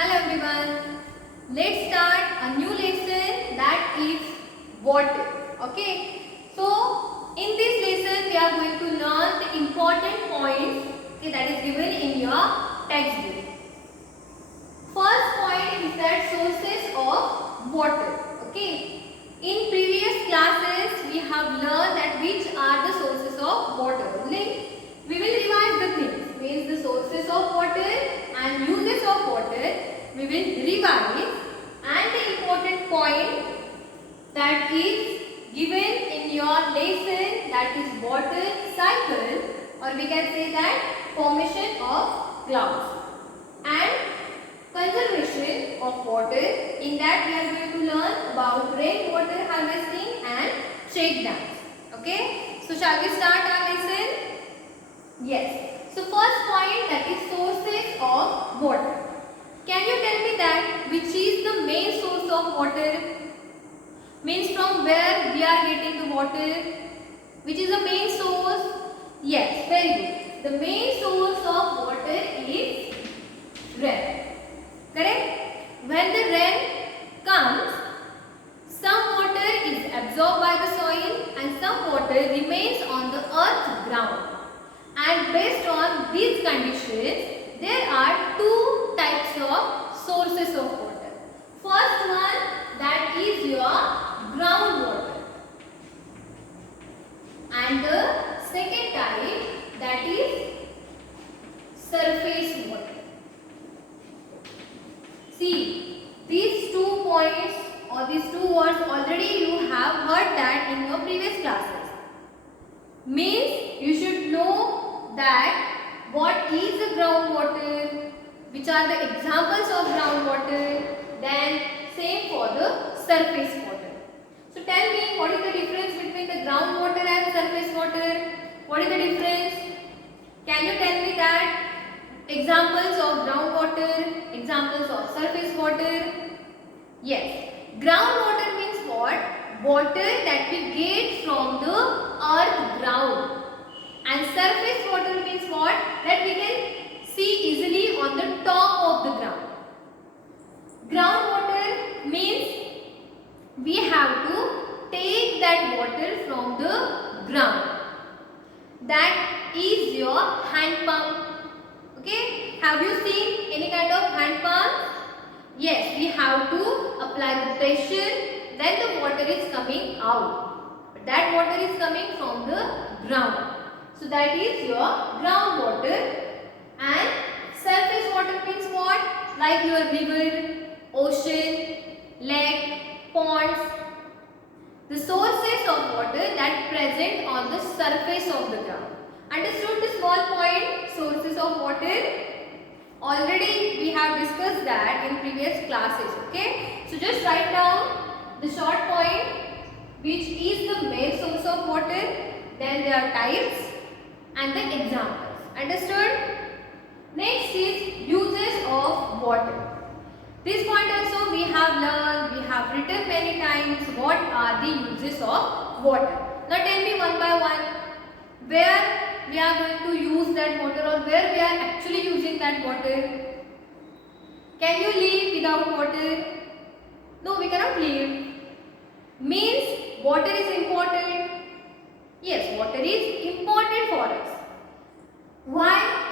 Hello everyone. Let's start a new lesson that is water. Okay. So in this lesson we are going to learn the important points that is given in your textbook. First point is that sources of water. Okay. In previous classes we have learned that which are the sources of water. We will revise the things. Means the sources of water and uses of water we will revise, and the important point that is given in your lesson, that is water cycle, or we can say that formation of clouds and conservation of water. In that we are going to learn about rainwater harvesting and check dams. Okay, so shall we start our lesson? Yes. So first point, that is sources of water. Can you tell me that which is the main source of water? Means from where we are getting the water? Which is the main source? Yes, very good. The main source of water is rain. Correct? When the rain comes, some water is absorbed by the soil and some water remains on the earth ground. And based on these conditions, there are two types of sources of water. First one, that is your groundwater. And the second type, that is surface water. See, these 2 points or these 2 words already you have heard that in your previous classes. Means you should know that what is the groundwater, which are the examples of groundwater, then same for the surface water. So tell me, what is the difference between the groundwater and surface water? What is the difference? Can you tell me that? Examples of groundwater, examples of surface water? Yes. Groundwater means what? Water that we get from the earth ground. And surface water means what? That we can see easily on the top of the ground. Groundwater means we have to take that water from the ground. That is your hand pump. Okay? Have you seen any kind of hand pump? Yes, we have to apply the pressure, then the water is coming out. But that water is coming from the ground. So that is your groundwater. And surface water means what? Like your river, ocean, lake, ponds. The sources of water that present on the surface of the ground. Understood the small point, sources of water? Already we have discussed that in previous classes. Okay. So just write down the short point, which is the main source of water. Then there are types and the examples. Understood? Next is uses of water. This point also we have learned, we have written many times what are the uses of water. Now tell me one by one where we are going to use that water or where we are actually using that water. Can you live without water? No, we cannot live. Means water is important. Yes, water is important for us. Why?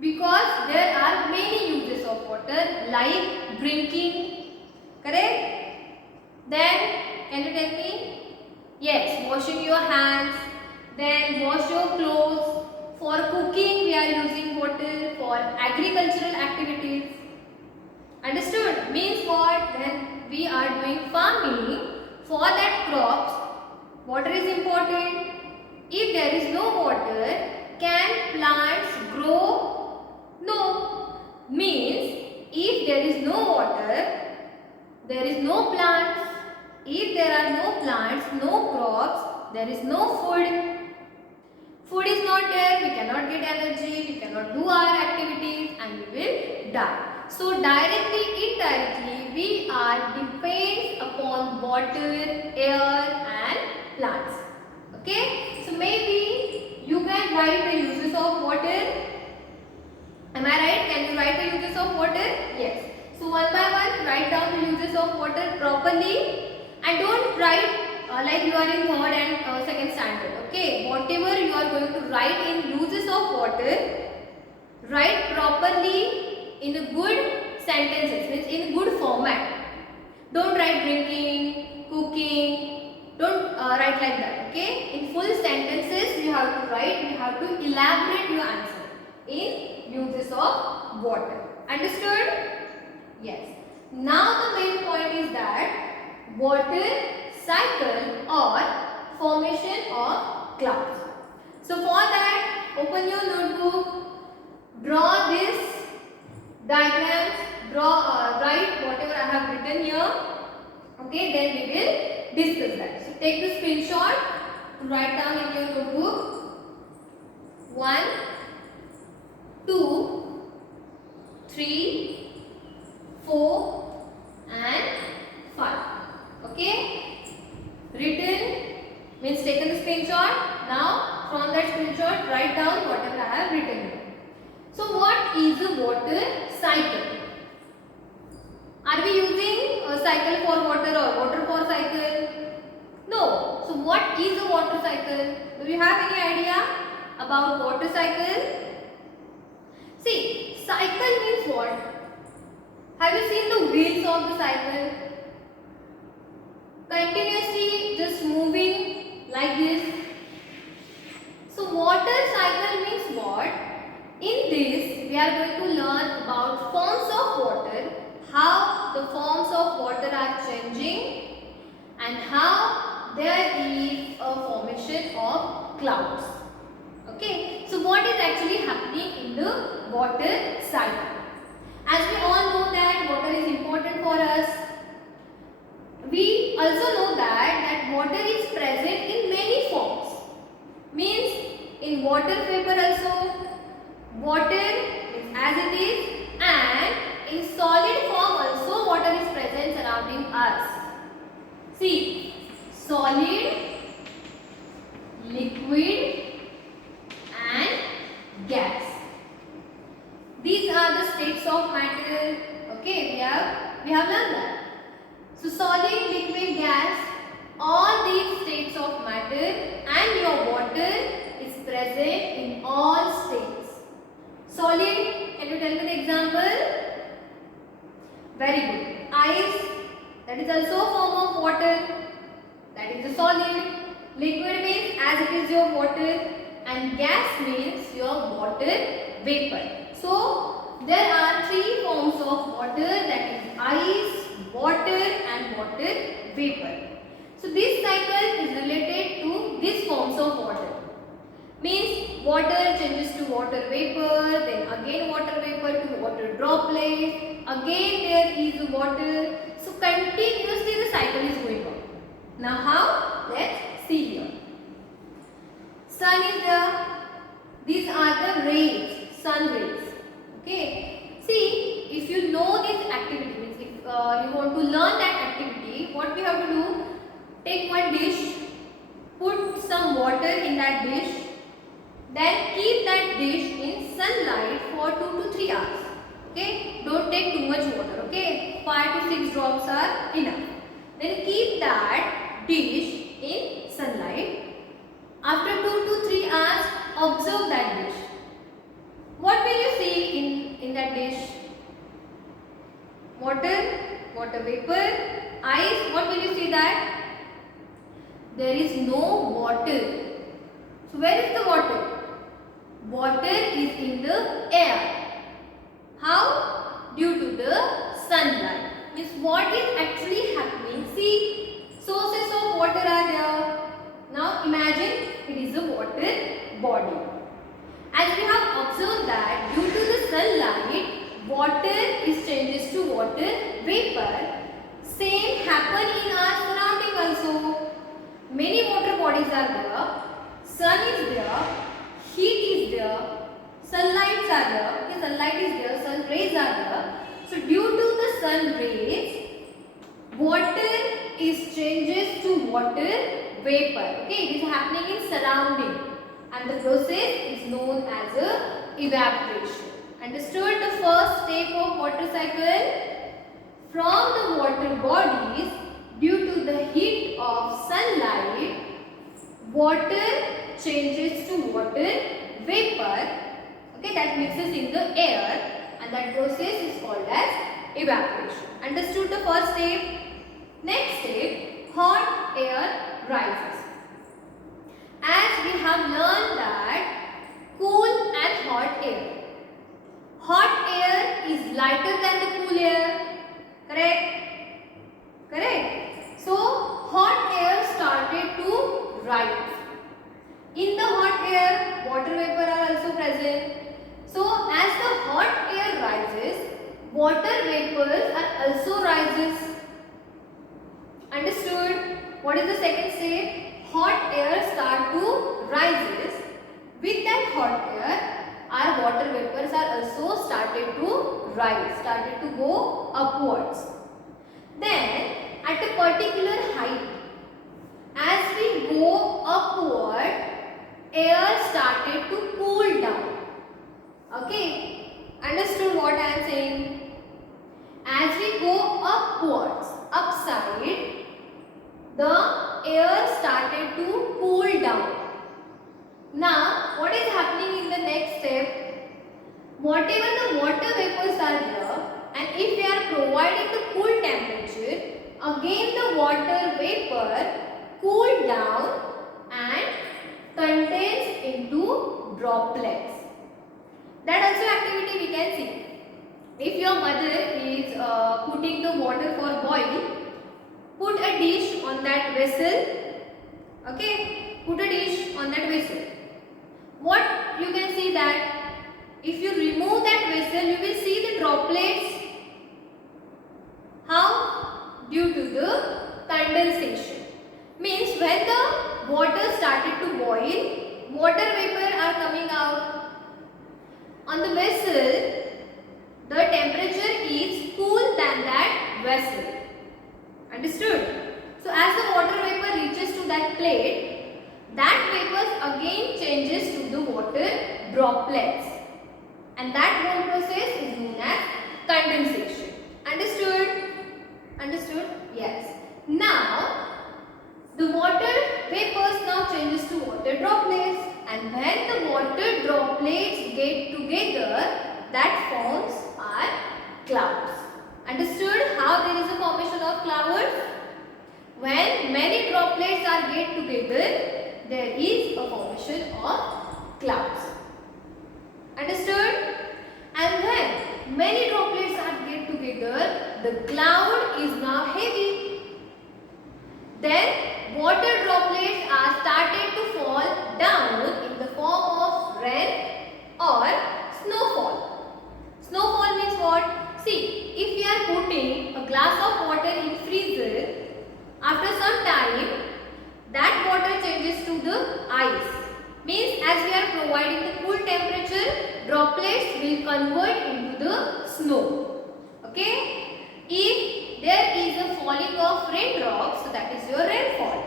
Because there are many uses of water, like drinking, correct? Then, can you tell me? Yes, washing your hands, then wash your clothes. For cooking, we are using water. For agricultural activities. Understood? Means what? When we are doing farming, for that crops, water is important. If there is no water, can plants grow? No. Means if there is no water, there is no plants. If there are no plants, no crops, there is no food. Food is not there, we cannot get energy, we cannot do our activities and we will die. So directly, indirectly, we are dependent upon water, air and plants. Okay? So maybe you can write the uses of water. Am I right? Can you write the uses of water? Yes. uses of water properly, and don't write like you are in third and second standard. Okay, whatever you are going to write in uses of water, write properly in a good sentences, means in good format. Don't write drinking, cooking, don't write like that. Okay, in full sentences you have to write, you have to elaborate your answer in uses of water. Understood? Yes. Now the main point is that water cycle or formation of clouds. So for that, open your notebook, draw this diagrams, write whatever I have written here. Okay, then we will discuss that. So take the screenshot, write down in your notebook 1, 2, 3, 4 and 5. Okay, written means taken the screenshot. Now from that screenshot write down whatever I have written here. So what is a water cycle? Are we using a cycle for water or water for cycle? No. So what is a water cycle? Do you have any idea about water cycle? See, cycle means what? Have you seen the wheels of the cycle? Continuously just moving like this. So water cycle means what? In this we are going to learn about forms of water, how the forms of water are changing and how there is a formation of clouds. Okay, so what is actually happening in the water cycle? As we all know that water is important for us, we also know that water is present in many forms. Means in water vapor also, water is as it is, and in solid form also water is present surrounding us. See, solid, liquid and gas. These are the states of matter. Okay, we have learned that. So solid, liquid, gas, all these states of matter and your water is present in all states. Solid, can you tell me the example? Very good. Ice, that is also a form of water. That is a solid. Liquid means as it is your water, and gas means your water vapor. So there are three forms of water, that is ice, water and water vapor. So this cycle is related to these forms of water. Means water changes to water vapor, then again water vapor to water droplet, again there is water. So continuously the cycle is going on. Now how? Let's see here. Sun is there. These are the rays, sun rays. Okay. See, if you know this activity, means if you want to learn that activity, what we have to do? Take one dish, put some water in that dish, then keep that dish in sunlight for 2 to 3 hours. Okay, don't take too much water. Okay, 5 to 6 drops are enough. Then keep that dish in sunlight. After 2 to 3 hours, observe that dish. What will you see in that dish? Water, water vapor, ice. What will you see that? There is no water. So where is the water? Water is in the air. How? Due to the sunlight. Means what is actually happening? See, sources of water are there. Now imagine it is a water body. As we have observed that due to the sunlight, water is changes to water vapor. Same happen in our surrounding also. Many water bodies are there. Sun is there. Heat is there. Sunlights are there. Okay, sunlight is there. Sun rays are there. So due to the sun rays, water is changes to water vapor. Okay, it is happening in surrounding, and the process is known as a evaporation. Understood the first step of water cycle? from the water bodies due to the heat of sunlight, water changes to water vapor, okay, that mixes in the air, and that process is called as evaporation. Understood the first step? Next step, hot air rises. As we have learned that cool and hot air. Hot air is lighter than the cool air. Correct? Correct. So, hot air started to rise. In the hot air, water vapor are also present. So, as the hot air rises, water vapors are also rises. Understood? What is the second step? Hot air start to rises. With that hot air, our water vapors are also started to rise, started to go upwards. Then, at a particular height, as we go upward, air started to cool down. Okay, understood what I am saying? As we go upwards, upside, the air started to cool down. Now, what is happening in the next step? Whatever the water vapors are there, and if we are providing the cool temperature, again the water vapor cool down and condense into droplets. That also activity we can see. If your mother is putting the water for boil, put a dish on that vessel. Okay, put a dish on that vessel. What you can see that if you remove that vessel, you will see the droplets. How? Due to the condensation. Means when the water started to boil, water vapor are coming out. On the vessel, the temperature is cool than that vessel. Understood? So as the water vapor reaches to that plate, that vapors again changes to the water droplets, and that whole process is known as condensation. Understood? Understood? Yes. Now, the water vapors now changes to water droplets, and when the water droplets get together, that forms our clouds. Understood how there is a formation of clouds? When many droplets are get together, there is a formation of clouds. Understood? And when many droplets are get together, the cloud is now heavy. Then water droplets are started to fall down in the form of rain or snowfall. Snowfall means what? See, if we are putting a glass of water in freezer, after some time, that water changes to the ice. Means as we are providing the cool temperature, droplets will convert into the snow. Okay? If there is a falling of raindrops, so that is your rainfall.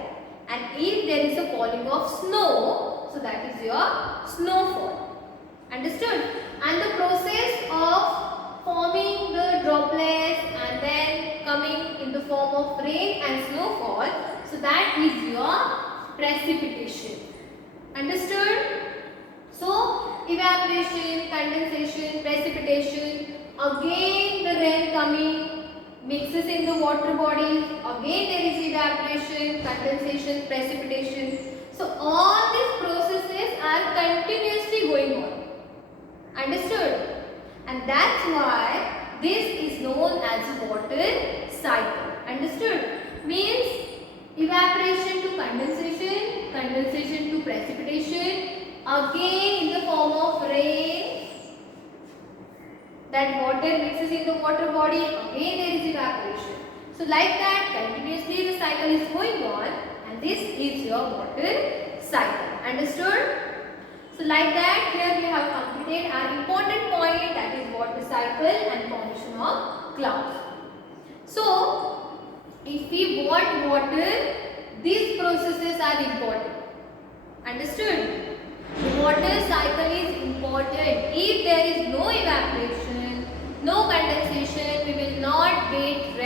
And if there is a falling of snow, so that is your snowfall. Understood? And the process of forming the droplets and then coming in the form of rain and snowfall, so that is your precipitation. Understood? So, evaporation, condensation, precipitation, again the rain coming, mixes in the water body, again there is evaporation, condensation, precipitation. So, all these processes are continuously going on. Understood? And that's why this is known as water cycle. Understood? Means evaporation to condensation, condensation to precipitation, again in the form of rain, that water mixes in the water body, again there is evaporation. So like that continuously the cycle is going on, and this is your water cycle. Understood? So like that here we have completed our important point, that is water cycle and formation of clouds. So if we want water, these processes are important. Understood? The water cycle is important. If there is no evaporation, no condensation, we will not get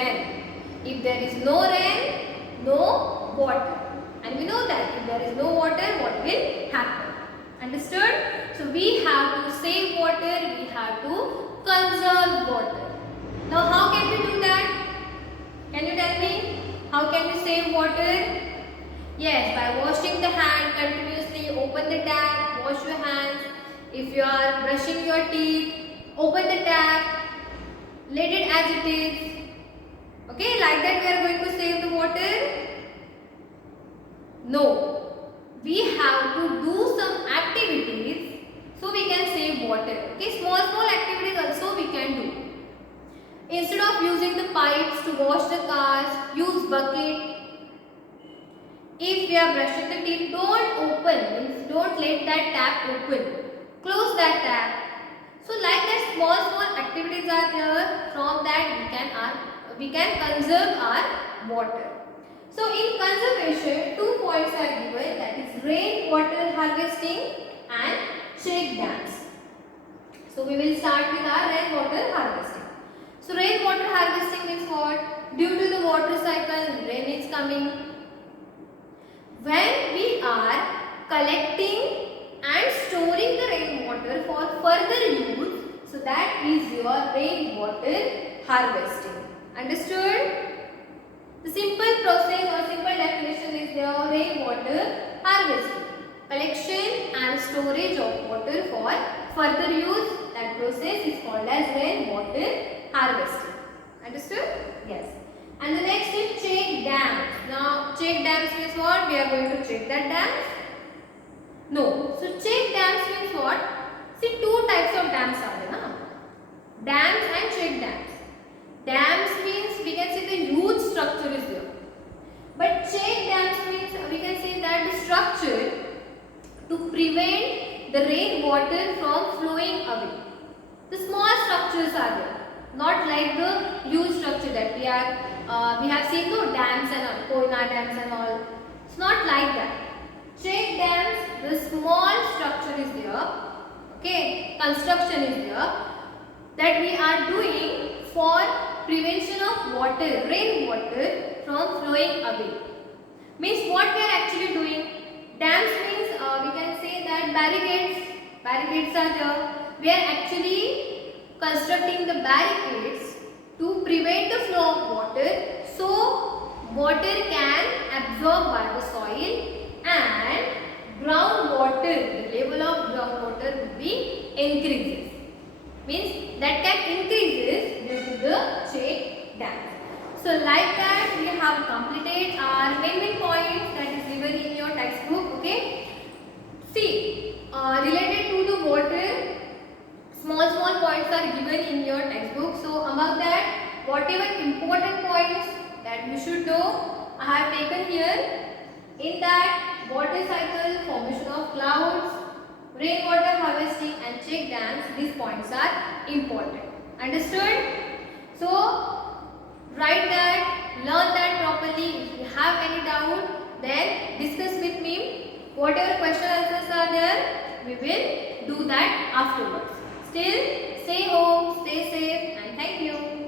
If there is no rain, no water. And we know that if there is no water, what will happen? Understood? So we have to save water, we have to conserve water. Now how can we do that? Can you tell me? How can we save water? Yes, by washing the hand continuously, open the tap, wash your hands. If you are brushing your teeth, open the tap, let it as it is. Okay, like that we are going to save the water? No. We have to do some activities so we can save water. Okay, small activities also we can do. Instead of using the pipes to wash the cars, use bucket. If we are brushing the teeth, don't let that tap open. Close that tap. So like that small activities are there. From that we can conserve our water. So in conservation, 2 points are given, that is rainwater harvesting and check dams. So we will start with our rainwater harvesting. So rainwater harvesting means what? Due to the water cycle, rain is coming. When we are collecting and storing the rainwater for further use, so that is your rainwater harvesting. Understood? The simple process or simple definition is your rainwater harvesting. Collection and storage of water for further use. That process is called as rainwater harvesting. Understood? Yes. And the next is check dams. Now check dams means what? We are going to check that dams? No. So check dams means what? See, 2 types of dams are there, na? Dams and check dams. Dams means we can say the huge structure is there. But check dams means we can say that the structure to prevent the rainwater from flowing away. The small structures are there. Not like the huge structure that we have seen, no, dams and all, Koyna dams and all. It's not like that. Check dams, the small structure is there, okay, construction is there, that we are doing for prevention of water, rainwater from flowing away. Means what we are actually doing? Dams means we can say that barricades are there. We are actually constructing the barricades to prevent the flow of water, so water can absorb by the soil and groundwater, the level of groundwater will be increases. Means that can increases due to the check dam. So like that we have completed our main points that is given in your textbook. Okay. See, related to the water, small points are given in your textbook. So among that, whatever important points that you should know, I have taken here. In that, water cycle, formation of clouds, rainwater harvesting and check dams, these points are important. Understood? So write that, learn that properly. If you have any doubt, then discuss with me. Whatever question answers are there, we will do that afterwards. Still, stay home, stay safe, and thank you.